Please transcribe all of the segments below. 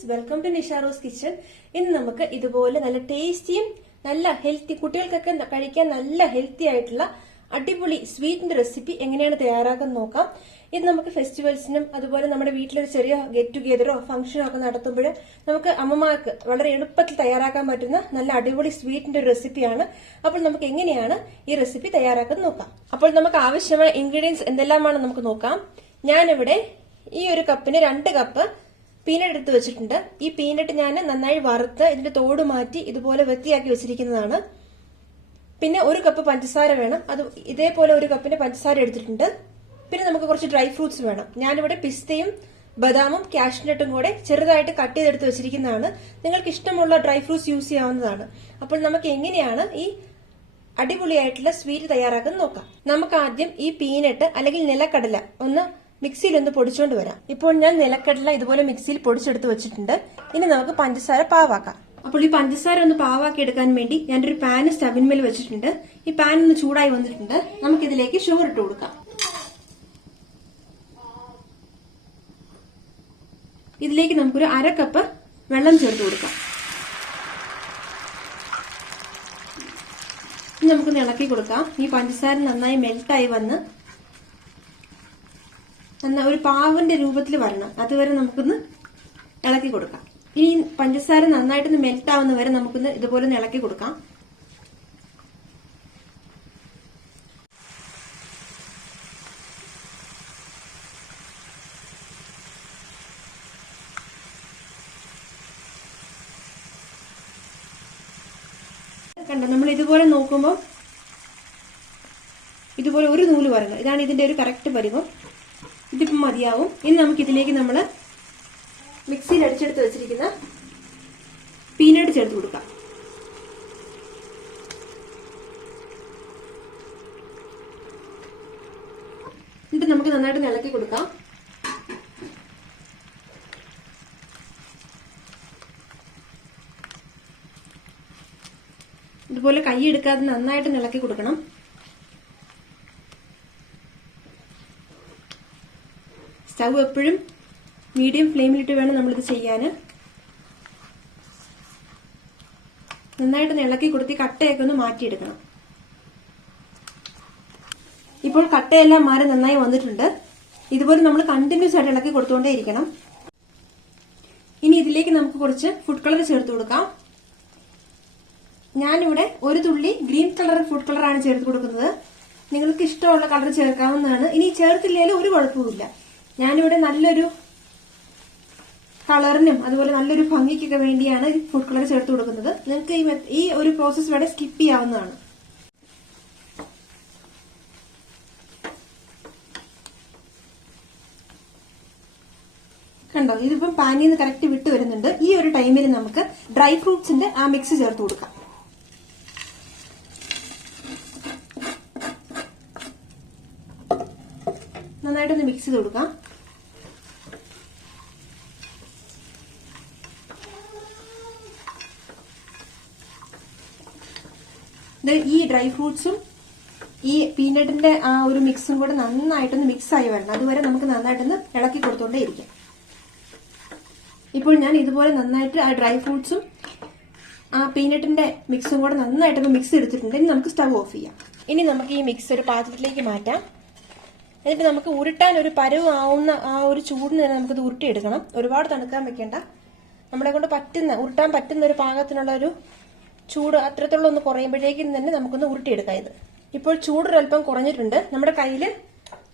Friends, welcome to Nisharose kitchen. ഇന്ന് നമുക്ക് ഇതുപോലെ നല്ല ടേസ്റ്റിയും നല്ല ഹെൽത്തി, കുട്ടികൾക്കൊക്കെ കഴിക്കാൻ നല്ല ഹെൽത്തി ആയിട്ടുള്ള അടിപൊളി സ്വീറ്റിന്റെ റെസിപ്പി എങ്ങനെയാണ് തയ്യാറാക്കാൻ നോക്കാം. ഇത് നമുക്ക് ഫെസ്റ്റിവൽസിനും അതുപോലെ നമ്മുടെ വീട്ടിലൊരു ചെറിയ ഗെറ്റ് ടുഗെദറോ ഫംഗ്ഷനോ ഒക്കെ നടത്തുമ്പോൾ നമുക്ക് അമ്മമാർക്ക് വളരെ എളുപ്പത്തിൽ തയ്യാറാക്കാൻ പറ്റുന്ന നല്ല അടിപൊളി സ്വീറ്റിന്റെ ഒരു റെസിപ്പിയാണ്. അപ്പോൾ നമുക്ക് എങ്ങനെയാണ് ഈ റെസിപ്പി തയ്യാറാക്കാൻ നോക്കാം. അപ്പോൾ നമുക്ക് ആവശ്യമായ ഇൻഗ്രീഡിയൻസ് എന്തെല്ലാമാണ് നമുക്ക് നോക്കാം. ഞാനിവിടെ ഈ ഒരു കപ്പിന് 2 കപ്പ് പീനട്ട് എടുത്ത് വെച്ചിട്ടുണ്ട്. ഈ പീനട്ട് ഞാൻ നന്നായി വറുത്ത് ഇതിന്റെ തോട് മാറ്റി ഇതുപോലെ വൃത്തിയാക്കി വെച്ചിരിക്കുന്നതാണ്. പിന്നെ 1 കപ്പ് പഞ്ചസാര വേണം. അത് ഇതേപോലെ 1 കപ്പിന്റെ പഞ്ചസാര എടുത്തിട്ടുണ്ട്. പിന്നെ നമുക്ക് കുറച്ച് ഡ്രൈ ഫ്രൂട്ട്സ് വേണം. ഞാനിവിടെ പിസ്തയും ബദാമും കാഷ്നട്ടും കൂടെ ചെറുതായിട്ട് കട്ട് ചെയ്തെടുത്ത് വെച്ചിരിക്കുന്നതാണ്. നിങ്ങൾക്ക് ഇഷ്ടമുള്ള ഡ്രൈ ഫ്രൂട്ട്സ് യൂസ് ചെയ്യാവുന്നതാണ്. അപ്പോൾ നമുക്ക് എങ്ങനെയാണ് ഈ അടിപൊളിയായിട്ടുള്ള സ്വീറ്റ് തയ്യാറാക്കുന്നത് നോക്കാം. നമുക്ക് ആദ്യം ഈ പീനട്ട് അല്ലെങ്കിൽ നിലക്കടല ഒന്ന് മിക്സിയിൽ ഒന്ന് പൊടിച്ചുകൊണ്ട് വരാം. ഇപ്പോൾ ഞാൻ നിലക്കടല ഇതുപോലെ മിക്സിയിൽ പൊടിച്ചെടുത്ത് വെച്ചിട്ടുണ്ട്. ഇനി നമുക്ക് പഞ്ചസാര പാവാക്കാം. അപ്പോൾ ഈ പഞ്ചസാര ഒന്ന് പാവാക്കി എടുക്കാൻ വേണ്ടി ഞാനൊരു പാന് സ്റ്റവിന്മേൽ വെച്ചിട്ടുണ്ട്. ഈ പാൻ ഒന്ന് ചൂടായി വന്നിട്ടുണ്ട്. നമുക്ക് ഇതിലേക്ക് ഷുഗർ ഇട്ട് കൊടുക്കാം. ഇതിലേക്ക് നമുക്കൊരു 1/2 കപ്പ് വെള്ളം ചേർത്ത് കൊടുക്കാം. ഇനി നമുക്കൊന്ന് ഇളക്കി കൊടുക്കാം. ഈ പഞ്ചസാര നന്നായി മെൽട്ടായി വന്ന് ഒരു പാവിന്റെ രൂപത്തിൽ വരണം. അതുവരെ നമുക്കൊന്ന് ഇളക്കി കൊടുക്കാം. ഇനി പഞ്ചസാര നന്നായിട്ടൊന്ന് മെൽറ്റ് ആവുന്ന വരെ നമുക്കൊന്ന് ഇതുപോലെ ഒന്ന് ഇളക്കി കൊടുക്കാം. കണ്ടോ, നമ്മൾ ഇതുപോലെ നോക്കുമ്പോൾ ഇതുപോലെ ഒരു നൂല് വരണം. ഇതാണ് ഇതിന്റെ ഒരു കറക്റ്റ് പരുവം. ഇതിപ്പം മതിയാവും. ഇനി നമുക്ക് ഇതിലേക്ക് നമ്മൾ മിക്സിയിൽ അടിച്ചെടുത്ത് വെച്ചിരിക്കുന്ന പീനട്ട് ചേർത്ത് കൊടുക്കാം. എന്നിട്ട് നമുക്ക് നന്നായിട്ട് ഇളക്കി കൊടുക്കാം. ഇതുപോലെ കൈ എടുക്കാതെ നന്നായിട്ട് ഇളക്കി കൊടുക്കണം. സ്റ്റവ് എപ്പോഴും മീഡിയം ഫ്ലെയിമിലിട്ട് വേണം നമ്മളിത് ചെയ്യാൻ. നന്നായിട്ട് ഇളക്കി കൊടുത്ത് കട്ടയൊക്കെ ഒന്ന് മാറ്റിയെടുക്കണം. ഇപ്പോൾ കട്ടയെല്ലാം മാറി നന്നായി വന്നിട്ടുണ്ട്. ഇതുപോലെ നമ്മൾ കണ്ടിന്യൂസ് ആയിട്ട് ഇളക്കി കൊടുത്തുകൊണ്ടേ ഇരിക്കണം. ഇനി ഇതിലേക്ക് നമുക്ക് കുറച്ച് ഫുഡ് കളർ ചേർത്ത് കൊടുക്കാം. ഞാനിവിടെ 1 തുള്ളി ഗ്രീൻ കളർ ഫുഡ് കളറാണ് ചേർത്ത് കൊടുക്കുന്നത്. നിങ്ങൾക്ക് ഇഷ്ടമുള്ള കളർ ചേർക്കാവുന്നതാണ്. ഇനി ചേർത്തില്ലേലും ഒരു കുഴപ്പമില്ല. ഞാനിവിടെ നല്ലൊരു കളറിനും അതുപോലെ നല്ലൊരു ഭംഗിക്കൊക്കെ വേണ്ടിയാണ് ഫുഡ് കളർ ചേർത്ത് കൊടുക്കുന്നത്. നിങ്ങൾക്ക് ഈ ഒരു പ്രോസസ്സ് വേണേ സ്കിപ്പ് ചെയ്യാവുന്നതാണ്. കണ്ടോ, ഇതിപ്പം പാനിൽ നിന്ന് കറക്റ്റ് വിട്ട് വരുന്നുണ്ട്. ഈ ഒരു ടൈമിൽ നമുക്ക് ഡ്രൈ ഫ്രൂട്ട്സിന്റെ ആ മിക്സ് ചേർത്ത് കൊടുക്കാം. നന്നായിട്ടൊന്ന് മിക്സ് ചെയ്ത് കൊടുക്കാം. ഈ ഡ്രൈ ഫ്രൂട്ട്സും ഈ പീനട്ടിന്റെ ആ ഒരു മിക്സും കൂടെ നന്നായിട്ടൊന്ന് മിക്സ് ആയി വരണം. അതുവരെ നമുക്ക് നന്നായിട്ടൊന്ന് ഇളക്കി കൊടുത്തോണ്ടേ ഇരിക്കാം. ഇപ്പോൾ ഞാൻ ഇതുപോലെ നന്നായിട്ട് ആ ഡ്രൈ ഫ്രൂട്ട്സും ആ പീനട്ടിന്റെ മിക്സും കൂടെ നന്നായിട്ടൊന്ന് മിക്സ് എടുത്തിട്ടുണ്ട്. ഇനി നമുക്ക് സ്റ്റവ് ഓഫ് ചെയ്യാം. ഇനി നമുക്ക് ഈ മിക്സ് ഒരു പാത്രത്തിലേക്ക് മാറ്റാം. എന്നിട്ട് നമുക്ക് ഉരുട്ടാൻ ഒരു പരുവാവുന്ന ആ ഒരു ചൂടിന് തന്നെ നമുക്കിത് ഉരുട്ടിയെടുക്കണം. ഒരുപാട് തണുക്കാൻ വെക്കേണ്ട. നമ്മളെ കൊണ്ട് ഉരുട്ടാൻ പറ്റുന്ന ഒരു പാകത്തിനുള്ള ഒരു ചൂട് അത്രത്തോളം ഒന്ന് കുറയുമ്പോഴേക്കും തന്നെ നമുക്കൊന്ന് ഉരുട്ടിയെടുക്കാം. ഇത് ഇപ്പോൾ ചൂടൊരൽപ്പം കുറഞ്ഞിട്ടുണ്ട്. നമ്മുടെ കയ്യിൽ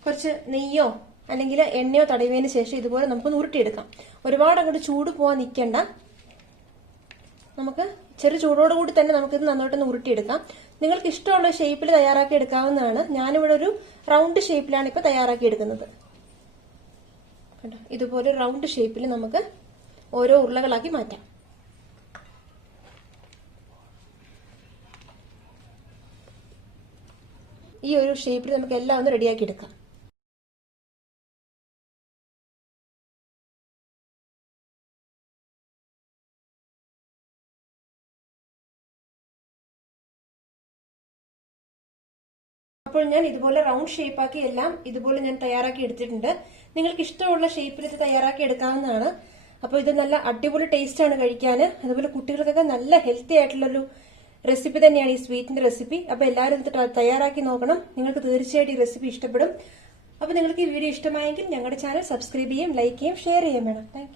കുറച്ച് നെയ്യോ അല്ലെങ്കിൽ എണ്ണയോ തടവിയതിന് ശേഷം ഇതുപോലെ നമുക്കൊന്ന് ഉരുട്ടിയെടുക്കാം. ഒരുപാട് അങ്ങോട്ട് ചൂട് പോകാൻ നിൽക്കേണ്ട. നമുക്ക് ചെറു ചൂടോടുകൂടി തന്നെ നമുക്കിത് നന്നായിട്ടൊന്ന് ഉരുട്ടിയെടുക്കാം. നിങ്ങൾക്ക് ഇഷ്ടമുള്ള ഷേപ്പിൽ തയ്യാറാക്കി എടുക്കാവുന്നതാണ്. ഞാനിവിടെ ഒരു റൗണ്ട് ഷേപ്പിലാണ് ഇപ്പൊ തയ്യാറാക്കി എടുക്കുന്നത്. കണ്ടോ, ഇതുപോലെ റൗണ്ട് ഷേപ്പിൽ നമുക്ക് ഓരോ ഉരുളകളാക്കി മാറ്റാം. ഈ ഒരു ഷേപ്പിൽ നമുക്ക് എല്ലാം ഒന്ന് റെഡിയാക്കി എടുക്കാം. അപ്പോൾ ഞാൻ ഇതുപോലെ റൗണ്ട് ഷേപ്പ് ആക്കി എല്ലാം ഇതുപോലെ ഞാൻ തയ്യാറാക്കി എടുത്തിട്ടുണ്ട്. നിങ്ങൾക്ക് ഇഷ്ടമുള്ള ഷേപ്പിൽ ഇത് തയ്യാറാക്കി എടുക്കാവുന്നതാണ്. അപ്പോൾ ഇത് നല്ല അടിപൊളി ടേസ്റ്റ് ആണ് കഴിക്കാൻ. അതുപോലെ കുട്ടികൾക്കൊക്കെ നല്ല ഹെൽത്തി ആയിട്ടുള്ളൊരു റെസിപ്പി തന്നെയാണ് ഈ സ്വീറ്റിന്റെ റെസിപ്പി. അപ്പൊ എല്ലാവരും ഇത് തയ്യാറാക്കി നോക്കണം. നിങ്ങൾക്ക് തീർച്ചയായിട്ടും ഈ റെസിപ്പി ഇഷ്ടപ്പെടും. അപ്പൊ നിങ്ങൾക്ക് ഈ വീഡിയോ ഇഷ്ടമായെങ്കിൽ ഞങ്ങളുടെ ചാനൽ സബ്സ്ക്രൈബ് ചെയ്യും, ലൈക്ക് ചെയ്യും, ഷെയർ ചെയ്യും വേണം. താങ്ക്